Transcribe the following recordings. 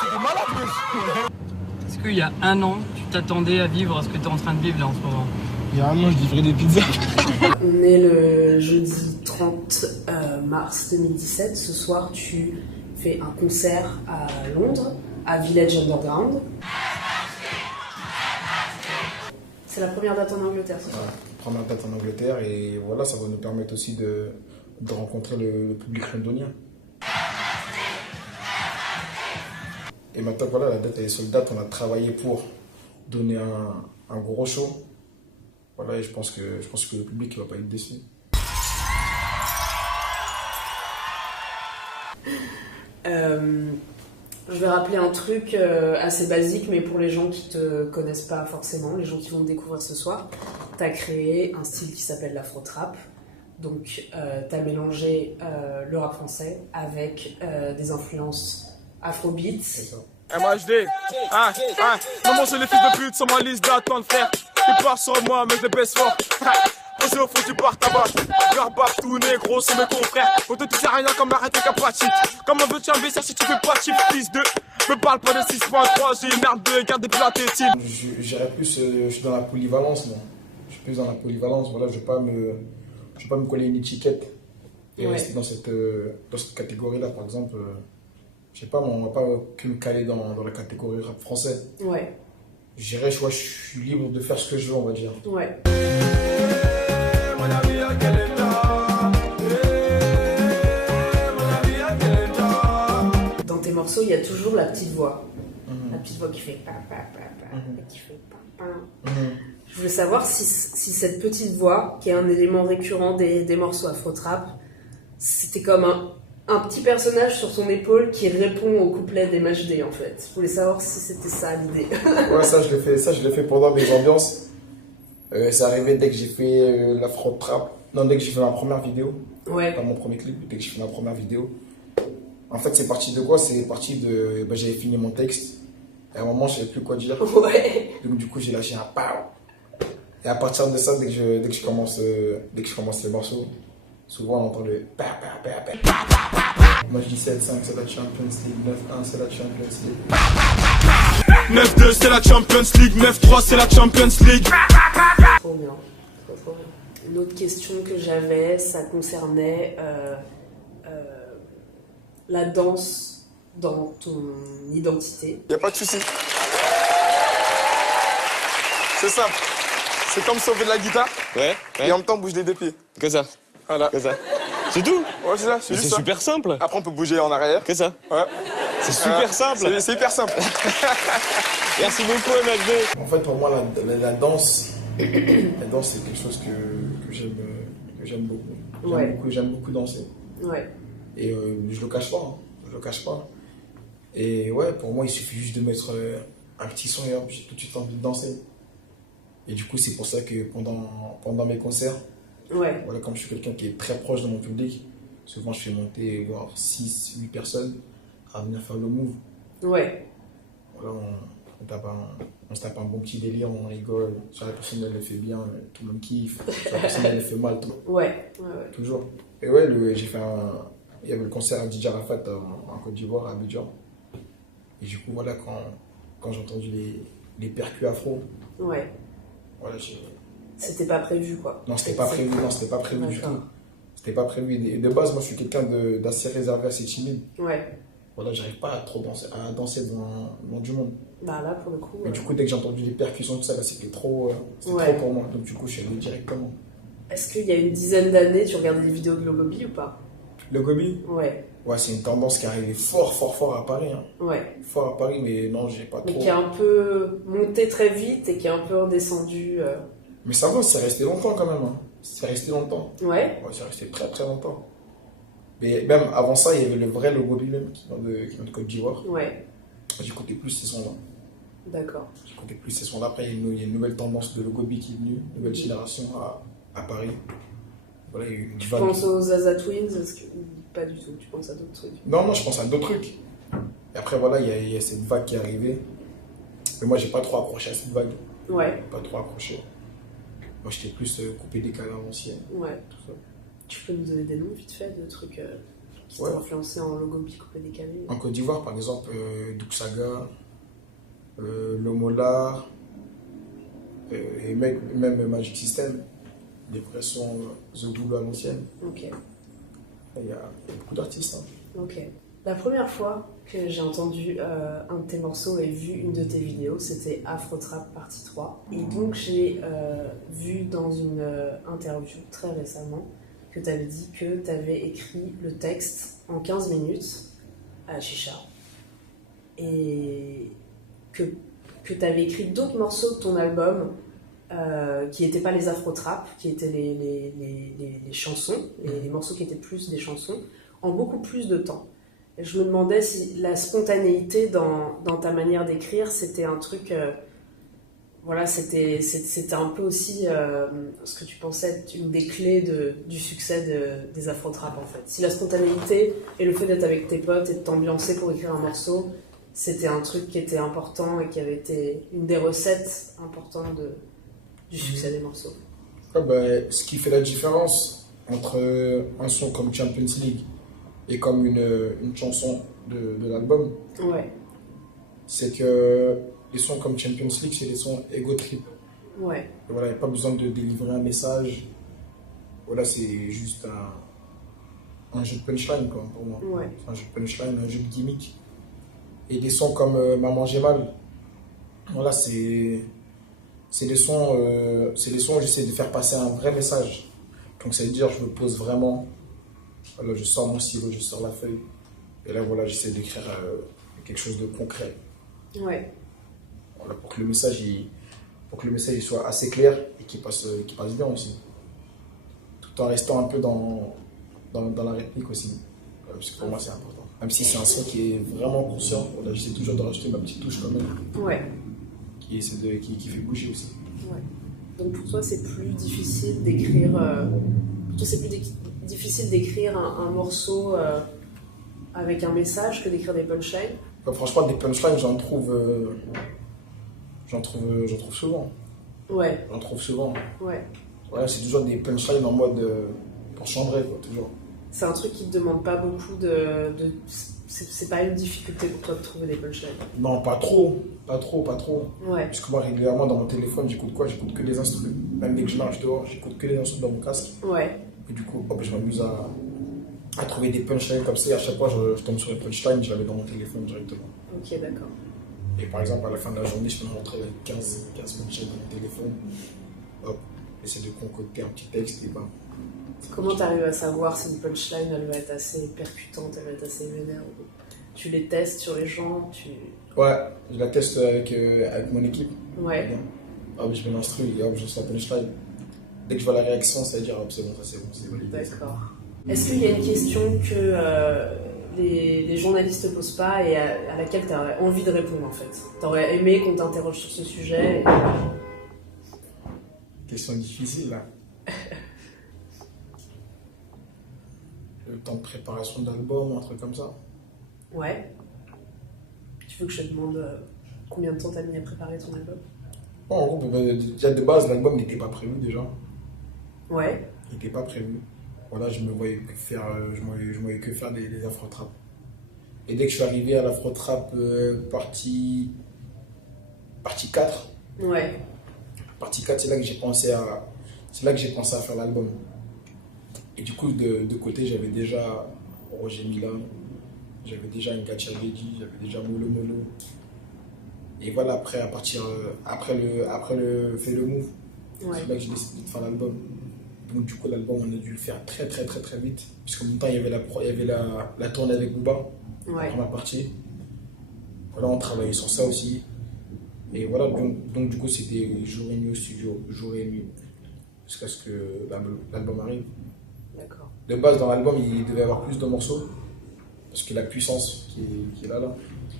C'est malade, wesh. Est-ce qu'il y a un an, tu t'attendais à vivre à ce que tu es en train de vivre là en ce moment? Il y a un an, je livrais des pizzas. On est le jeudi 30 mars 2017. Ce soir, tu fais un concert à Londres, à Village Underground. C'est la première date en Angleterre, c'est ça? Ouais, première date en Angleterre et voilà, ça va nous permettre aussi de rencontrer le public londonien. Et maintenant, voilà, la date elle est sur date, on a travaillé pour donner un gros show. Voilà, et je pense que le public ne va pas être déçu. Je vais rappeler un truc assez basique, mais pour les gens qui te connaissent pas forcément, les gens qui vont te découvrir ce soir, tu as créé un style qui s'appelle l'afro-trap. Donc, tu as mélangé le rap français avec des influences afrobeats. MHD, maman c'est les fils de pute sur ma liste d'attente frère. Tu pars sur moi mais je les baisse fort. Posé au fond tu pars tabac. Garbac tout négro c'est mes confrères. Pour toi tu sais rien comme arrêter qu'à pas cheat. Comment veux-tu investir si tu fais pas cheap fils de. Me parle pas de 6.3, j'ai une merde de garde depuis la tétine. J'irais plus, je suis dans la polyvalence moi. Je suis plus dans la polyvalence, voilà, je vais pas me coller une étiquette et rester dans cette catégorie là par exemple. Je sais pas, on va pas que me caler dans la catégorie rap français. Ouais. Je suis libre de faire ce que je veux, on va dire. Ouais. Dans tes morceaux, il y a toujours la petite voix. La petite voix qui fait pa pa pa pa, qui fait pa pa. Je voulais savoir si cette petite voix, qui est un élément récurrent des morceaux afro-trap, c'était comme un petit personnage sur son épaule qui répond au couplet des MHD en fait. Je voulais savoir si c'était ça l'idée. Ouais, ça je l'ai fait pendant mes ambiances. C'est arrivé dès que j'ai fait l'afro-trap. Non, dès que j'ai fait ma première vidéo. Ouais. Pas mon premier clip, dès que j'ai fait ma première vidéo. En fait, c'est parti de quoi? C'est parti de. J'avais fini mon texte. Et à un moment, je savais plus quoi dire. Ouais. Donc, du coup, j'ai lâché un pow. Et à partir de ça, dès que je commence les morceaux, souvent on entend le pa pa pa pa pa pa. Moi je dis 7-5 c'est la Champions League, 9-1 c'est la Champions League. 9-2 c'est la Champions League, 9-3 c'est la Champions League. Trop bien, trop bien. Une autre question que j'avais, ça concernait la danse dans ton identité. Y'a pas de soucis. C'est simple. C'est comme sauver de la guitare. Ouais. Et en même temps bouger les deux pieds. Que ça. Voilà. Que ça. C'est tout. Ouais, c'est ça, c'est juste ça. super simple. Après, on peut bouger en arrière. Que ça. Ouais. C'est super simple. C'est hyper simple. Merci beaucoup, MHD. En fait, pour moi, la danse, c'est quelque chose que j'aime beaucoup. J'aime beaucoup danser. Ouais. Et je le cache pas. Je le cache pas. Et ouais, pour moi, il suffit juste de mettre un petit son et hop, j'ai tout de suite envie de danser. Et du coup, c'est pour ça que pendant mes concerts, voilà, comme je suis quelqu'un qui est très proche de mon public, souvent je fais monter voire 6-8 personnes à venir faire le move. Ouais. Voilà, on se tape un bon petit délire, on rigole. Soit la personne elle le fait bien, tout le monde kiffe. Soit la personne elle le fait mal, Ouais. toujours. Et ouais, il y avait le concert à DJ Arafat en Côte d'Ivoire, à Abidjan. Et du coup, voilà, quand j'ai entendu les percus afro, ouais. Voilà, c'était pas prévu quoi. Non, c'était pas prévu du tout. C'était pas prévu. Et de base, moi je suis quelqu'un d'assez réservé, assez timide. Ouais. Voilà, j'arrive pas à danser devant du monde. Bah là pour le coup. Mais du coup, dès que j'ai entendu les percussions, tout ça, là, c'était trop pour moi. Donc du coup, je suis allé directement. Est-ce qu'il y a une dizaine d'années, tu regardais des vidéos de Logobi ou pas? Logobi? Ouais. Ouais, c'est une tendance qui est arrivée fort à Paris. Hein. Ouais. Fort à Paris, mais non, j'ai pas trop. Mais qui est un peu monté très vite et qui est un peu redescendu. Mais ça va, c'est resté longtemps quand même. Hein. C'est resté longtemps. Ouais. Ouais, c'est resté très longtemps. Mais même avant ça, il y avait le vrai Logobi même qui vient de Côte d'Ivoire. Ouais. J'écoutais plus ces sons-là. D'accord. J'écoutais plus ces sons-là. Après, il y a une nouvelle tendance de Logobi qui est venue, une nouvelle génération à Paris. Voilà, il y a eu une vague. Tu penses aux Zaza Twins? Pas du tout, tu penses à d'autres trucs? Non, je pense à d'autres trucs. Et après, voilà, il y a cette vague qui est arrivée. Mais moi, j'ai pas trop accroché à cette vague. Ouais. Pas trop accroché. Moi, j'étais plus coupé décalé à l'ancienne. Ouais. Tout ça. Tu peux nous donner des noms vite fait de trucs qui t'ont influencé en logo bicouplé décalé? En Côte d'Ivoire, par exemple, Duxaga, Lomola, et même Magic System, des vrais sons The Double à l'ancienne. Ok. Il y a beaucoup d'artistes. Hein. Ok. La première fois que j'ai entendu un de tes morceaux et vu une de tes vidéos, c'était Afro Trap partie 3. Et donc j'ai vu dans une interview très récemment que tu avais dit que tu avais écrit le texte en 15 minutes à la chicha. Et que tu avais écrit d'autres morceaux de ton album qui n'étaient pas les Afro Trap, qui étaient les chansons, les morceaux qui étaient plus des chansons, en beaucoup plus de temps. Et je me demandais si la spontanéité dans ta manière d'écrire, c'était un truc... voilà, c'était un peu aussi ce que tu pensais être une des clés du succès des Afro-Trap, en fait. Si la spontanéité et le fait d'être avec tes potes et de t'ambiancer pour écrire un morceau, c'était un truc qui était important et qui avait été une des recettes importantes du succès des morceaux. Ouais, bah, ce qui fait la différence entre un son comme Champions League et comme une chanson de l'album, Ouais. c'est que les sons comme Champions League, c'est des sons ego trip. Ouais. Et voilà, il n'y a pas besoin de délivrer un message. Voilà, c'est juste un jeu de punchline, quoi, pour moi. Ouais. C'est un jeu de punchline, un jeu de gimmick. Et des sons comme Maman j'ai mal, voilà, c'est des sons où j'essaie de faire passer un vrai message. Donc ça veut dire, je me pose vraiment, voilà, je sors mon stylo, je sors la feuille. Et là, voilà, j'essaie d'écrire quelque chose de concret. Ouais. Voilà, pour que le message il soit assez clair et qu'il passe bien aussi. Tout en restant un peu dans la rythmique aussi. Parce que pour moi, c'est important. Même si c'est un son qui est vraiment conscient, voilà, j'essaie toujours de rajouter ma petite touche quand même. Ouais. Qui fait bouger aussi. Ouais. Donc pour toi, c'est plus difficile d'écrire... pour toi, c'est plus difficile d'écrire un morceau avec un message que d'écrire des punchlines? Enfin, franchement, des punchlines, j'en trouve souvent. Ouais. J'en trouve souvent. Ouais. Ouais, c'est toujours des punchlines en mode pour chambrer, quoi, toujours. C'est un truc qui te demande pas beaucoup c'est pas une difficulté pour toi de trouver des punchlines? Non, pas trop. Ouais. Parce que moi, régulièrement, dans mon téléphone, j'écoute quoi? J'écoute que des instruments. Même dès que je marche dehors, j'écoute que des instruments dans mon casque. Ouais. Et du coup, hop, je m'amuse à trouver des punchlines comme ça. Et à chaque fois, je tombe sur une punchline, je la mets dans mon téléphone directement. Ok, d'accord. Et par exemple, à la fin de la journée, je peux me montrer 15 punchlines dans mon téléphone. Hop, j'essaie de concocter un petit texte et ben. Comment t'arrives à savoir si une punchline elle va être assez percutante, elle va être assez vénère? Tu les testes sur les gens, Ouais, je la teste avec mon équipe. Ouais. Hop, je mets l'instru et hop, je lance la punchline. Dès que je vois la réaction, ça veut dire hop, c'est bon, c'est validé. D'accord. Est-ce qu'il y a une question que les journalistes ne posent pas et à laquelle tu aurais envie de répondre en fait? Tu aurais aimé qu'on t'interroge sur ce sujet Question difficile là. Le temps de préparation d'album, un truc comme ça. Ouais. Tu veux que je te demande combien de temps t'as mis à préparer ton album? Bon, en gros, déjà de base, l'album n'était pas prévu déjà. Ouais. Il n'était pas prévu. Voilà, je me voyais que faire des Afro-Trap. Et dès que je suis arrivé à l'Afro-Trap partie 4, Ouais. partie 4, c'est là que j'ai pensé à faire l'album. Et du coup, de côté, j'avais déjà Roger Milan, j'avais déjà Ngacha Vedi, j'avais déjà Molo Molo. Et voilà, après le Fait le Move, Ouais. c'est là que j'ai décidé de faire l'album. Donc du coup, l'album, on a dû le faire très vite. Puisqu'en même temps, il y avait la tournée avec Booba, Ouais. la première partie. Voilà, on travaillait sur ça aussi. Et voilà, donc du coup, c'était jour et nuit au studio, jour et nuit, jusqu'à ce que l'album arrive. D'accord. De base, dans l'album, il devait y avoir plus de morceaux, parce que la puissance qui est là,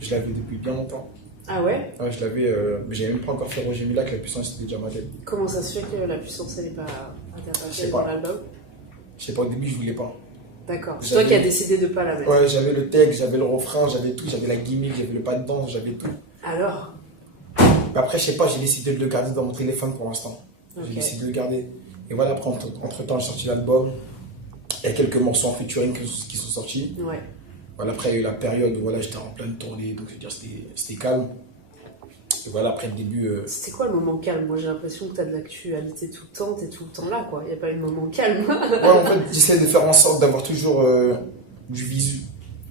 je l'avais depuis bien longtemps. Ah ouais? Ouais, je l'avais, mais j'avais même pas encore fait Roger Mila, que la puissance était déjà ma tête. Comment ça se fait que la puissance elle n'est pas Je interprétée sais dans pas. l'album? Je sais pas, au début, je voulais pas. D'accord. C'est toi qui as décidé de pas la mettre. Ouais, j'avais le texte, j'avais le refrain, j'avais tout, j'avais la gimmick, j'avais le pas de danse, j'avais tout. Alors? Mais après, je sais pas, j'ai décidé de le garder dans mon téléphone pour l'instant. Ok. J'ai décidé de le garder. Et voilà, après, entre temps, j'ai sorti l'album. Il y a quelques morceaux en featuring qui sont sortis. Ouais. Voilà, après, il y a eu la période où voilà, j'étais en pleine tournée, donc c'était calme. Et voilà, après le début. C'était quoi le moment calme? Moi j'ai l'impression que t'as de l'actualité tout le temps, t'es tout le temps là quoi. Il n'y a pas eu de moment calme. Ouais, en fait, j'essaie de faire en sorte d'avoir toujours du visu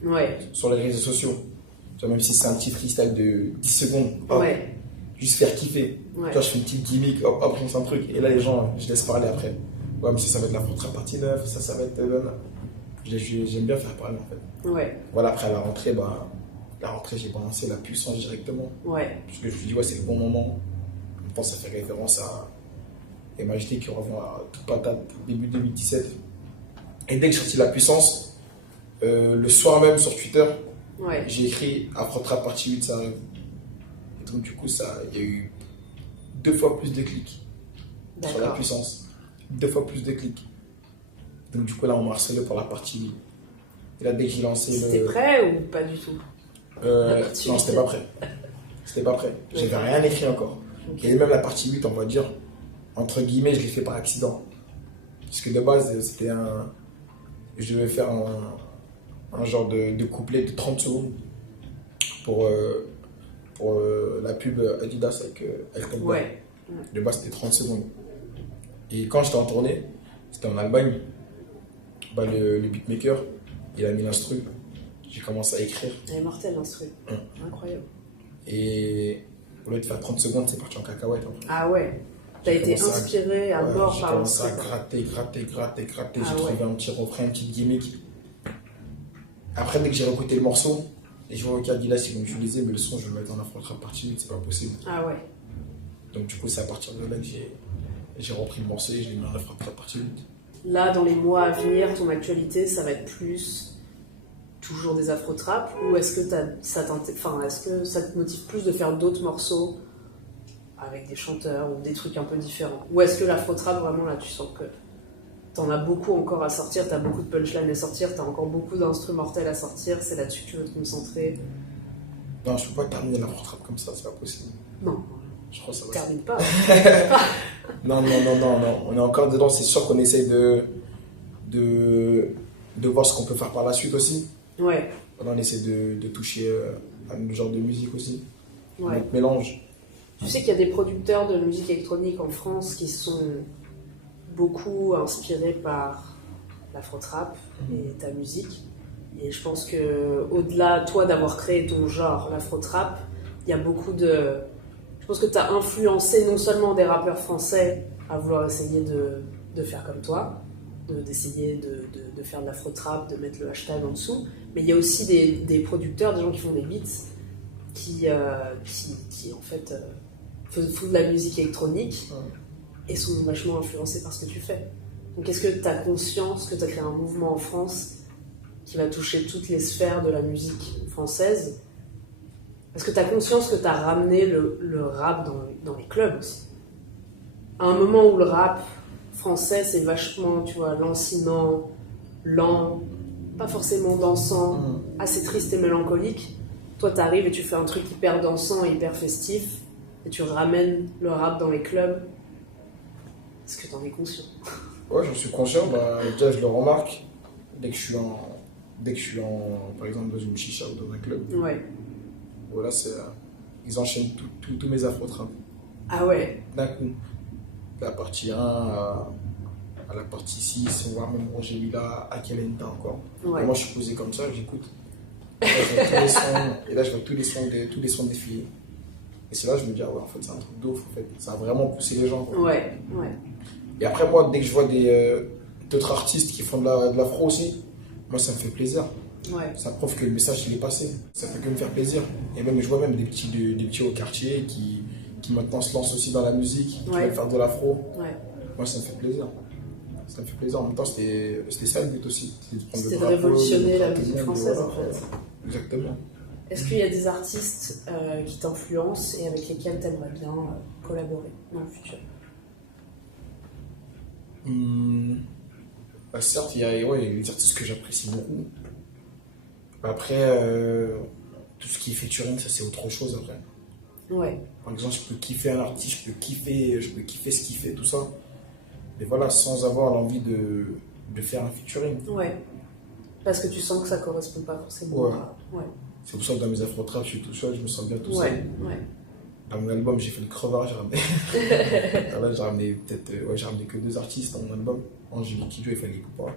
Ouais. sur les réseaux sociaux. Tu vois, même si c'est un petit freestyle de 10 secondes, hop, Ouais. juste faire kiffer. Ouais. Tu vois, je fais une petite gimmick, hop, hop, c'est un truc. Et là, les gens, je laisse parler après. Ouais, mais ça va être la contre partie 9, ça va être. J'aime bien faire parler en fait. Ouais. Voilà, après la rentrée, j'ai balancé la puissance directement. Ouais. Parce que je me suis dit, ouais, c'est le bon moment. Je pense que ça fait référence à MHD qui revient à toute patate début 2017. Et dès que j'ai sorti la puissance, le soir même sur Twitter, Ouais. j'ai écrit Afro Trap partie 8, ça arrive. Et donc, du coup, il y a eu 2 fois plus de clics sur la D'accord. puissance. 2 fois plus de clics. Donc, du coup, là, on m'a harcelé pour la partie 8. Et là, dès que j'ai lancé C'était prêt ou pas du tout? non, c'était pas prêt. C'était pas prêt. J'avais rien écrit encore. Ok. Et même la partie 8, on va dire, entre guillemets, je l'ai fait par accident. Parce que de base, c'était un. Je devais faire un genre de couplet de 30 secondes pour la pub Adidas avec Elton John. Ouais. De base, c'était 30 secondes. Et quand j'étais en tournée, c'était en Allemagne, le beatmaker, il a mis l'instru. J'ai commencé à écrire. Elle est mortelle l'instru. Incroyable. Et au lieu de faire 30 secondes, c'est parti en cacahuète. En fait. Ah ouais. T'as J'ai été commencé inspiré à mort j'ai par commencé l'instru. à gratter. Ah J'ai ouais. trouvé un petit refrain, une petite gimmick. Après, dès que j'ai réécouté le morceau, et je vois ok, Adidas, ils vont utiliser, mais le son, je vais le mettre en Afro Trap partie 8, c'est pas possible. Ah ouais. Donc, du coup, c'est à partir de là que j'ai repris le morceau et je l'ai mis en Afro Trap partie 8. Là, dans les mois à venir, ton actualité, ça va être plus toujours des afro-trap ou est-ce que est-ce que ça te motive plus de faire d'autres morceaux avec des chanteurs ou des trucs un peu différents? Ou est-ce que l'afro-trap, vraiment, là, tu sens que t'en as beaucoup encore à sortir, t'as beaucoup de punchlines à sortir, t'as encore beaucoup d'instruments mortels à sortir, c'est là-dessus que tu veux te concentrer? Non, je peux pas terminer l'Afro Trap comme ça, c'est pas possible. Non, Je crois que ça va. termine pas. Non, on est encore dedans, c'est sûr qu'on essaye de voir ce qu'on peut faire par la suite aussi. Ouais, On essaie de toucher à un genre de musique aussi, ouais. notre mélange. Tu sais qu'il y a des producteurs de musique électronique en France qui sont beaucoup inspirés par l'afro-trap et ta musique. Et je pense que au-delà, toi, d'avoir créé ton genre, l'afro-trap, il y a beaucoup de... Je pense que tu as influencé non seulement des rappeurs français à vouloir essayer de faire comme toi, d'essayer de faire de l'afro-trap, de mettre le hashtag en dessous, mais il y a aussi des producteurs, des gens qui font des beats, qui en fait font de la musique électronique et sont vachement influencés par ce que tu fais. Donc est-ce que tu as conscience que tu as créé un mouvement en France qui va toucher toutes les sphères de la musique française? Est-ce que tu as conscience que tu as ramené le rap dans les clubs aussi? À un moment où le rap français, c'est vachement, tu vois, lancinant, lent, pas forcément dansant, assez triste et mélancolique. Toi, t'arrives et tu fais un truc hyper dansant et hyper festif, et tu ramènes le rap dans les clubs. Est-ce que t'en es conscient? Ouais, j'en suis conscient, déjà je le remarque dès que je suis par exemple dans une chicha ou dans un club. Ouais. Voilà, ils enchaînent tous mes afro-trap Ah ouais. d'un coup. De la partie 1 à la partie 6, voire même Roger Mila, à Kelenta encore. Ouais. Et moi je suis posé comme ça, j'écoute. Et là je vois tous les sons, tous les sons défiler. Et c'est là que je me dis, ah ouais, en fait c'est un truc d'ouf, en fait. Ça a vraiment poussé les gens, quoi. Ouais, ouais. Et après moi, dès que je vois d'autres artistes qui font de l'afro aussi, moi ça me fait plaisir. Ouais. Ça prouve que le message il est passé. Ça fait que me faire plaisir. Et même je vois même des petits au quartier qui maintenant se lancent aussi dans la musique, qui veulent faire de l'afro. Ouais. Moi ça me fait plaisir. Ça me fait plaisir. En même temps c'était ça le but aussi. C'était de révolutionner la musique française, en fait. Exactement. Est-ce qu'il y a des artistes qui t'influencent et avec lesquels t'aimerais bien collaborer dans le futur? Certes, il y a des artistes que j'apprécie beaucoup. Après, tout ce qui est featuring, ça c'est autre chose après. Ouais. Par exemple, je peux kiffer un artiste, je peux kiffer ce qu'il fait, tout ça. Mais voilà, sans avoir l'envie de faire un featuring. Ouais. Parce que tu sens que ça correspond pas forcément. Ouais. Ouais. C'est pour ça que dans mes afro-trap, je suis tout seul, je me sens bien tout Ouais. seul. Ouais. Dans mon album, j'ai fait le crevard, j'ai ramené. Là, j'ai ramené peut-être. Ouais, j'ai ramené que 2 artistes dans mon album, Angélique Kidjo et Fanny Poupa.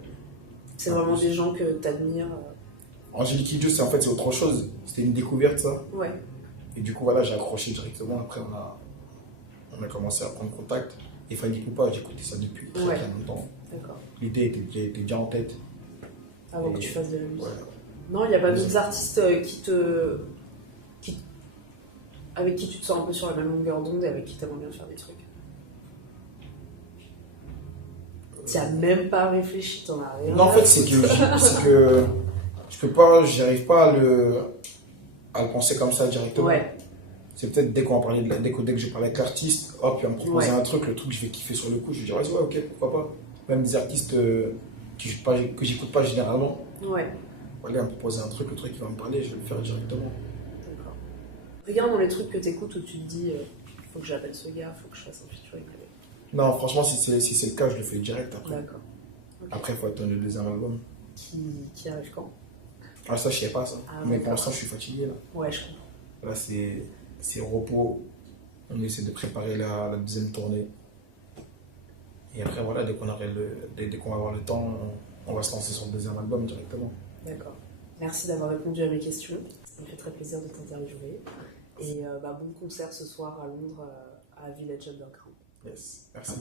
C'est vraiment des gens que t'admires. Angélique Kidjo, c'est en fait c'est autre chose. C'était une découverte, ça. Ouais. Et du coup, voilà, j'ai accroché directement. Après, on a commencé à prendre contact. Et Fanny Poupa, j'ai écouté ça depuis très longtemps. D'accord. L'idée était déjà en tête. Avant que tu fasses de la musique. Ouais. Non, il n'y a pas d'autres artistes avec qui tu te sens un peu sur la même longueur d'onde et avec qui t'aimerais bien faire des trucs. Tu n'as même pas réfléchi, t'en as rien. Non, en fait, c'est que je peux pas, j'arrive pas à le penser comme ça directement. Ouais. C'est peut-être dès que j'ai parlé avec l'artiste, hop, il va me proposer un truc, le truc, je vais kiffer sur le coup, je vais dire, vas-y, ouais, ok, pourquoi pas. Même des artistes que j'écoute pas généralement. Ouais. Voilà, il va me proposer un truc, le truc, il va me parler, je vais le faire directement. D'accord. Regarde dans les trucs que t'écoutes où tu te dis, faut que j'appelle ce gars, faut que je fasse un featuring avec. Non, franchement, si c'est le cas, je le fais direct après. D'accord. Okay. Après, il faut attendre le deuxième album. Qui arrive quand? Ah, ça, je sais pas, ça. Ah, mais pour l'instant, je suis fatigué, là. Ouais, je comprends. Là, c'est repos. On essaie de préparer la deuxième tournée. Et après, voilà, dès qu'on va avoir le temps, on va se lancer sur le deuxième album directement. D'accord. Merci d'avoir répondu à mes questions. Ça me fait très plaisir de t'interviewer. Et bon concert ce soir à Londres, à Village Underground. Yes, merci.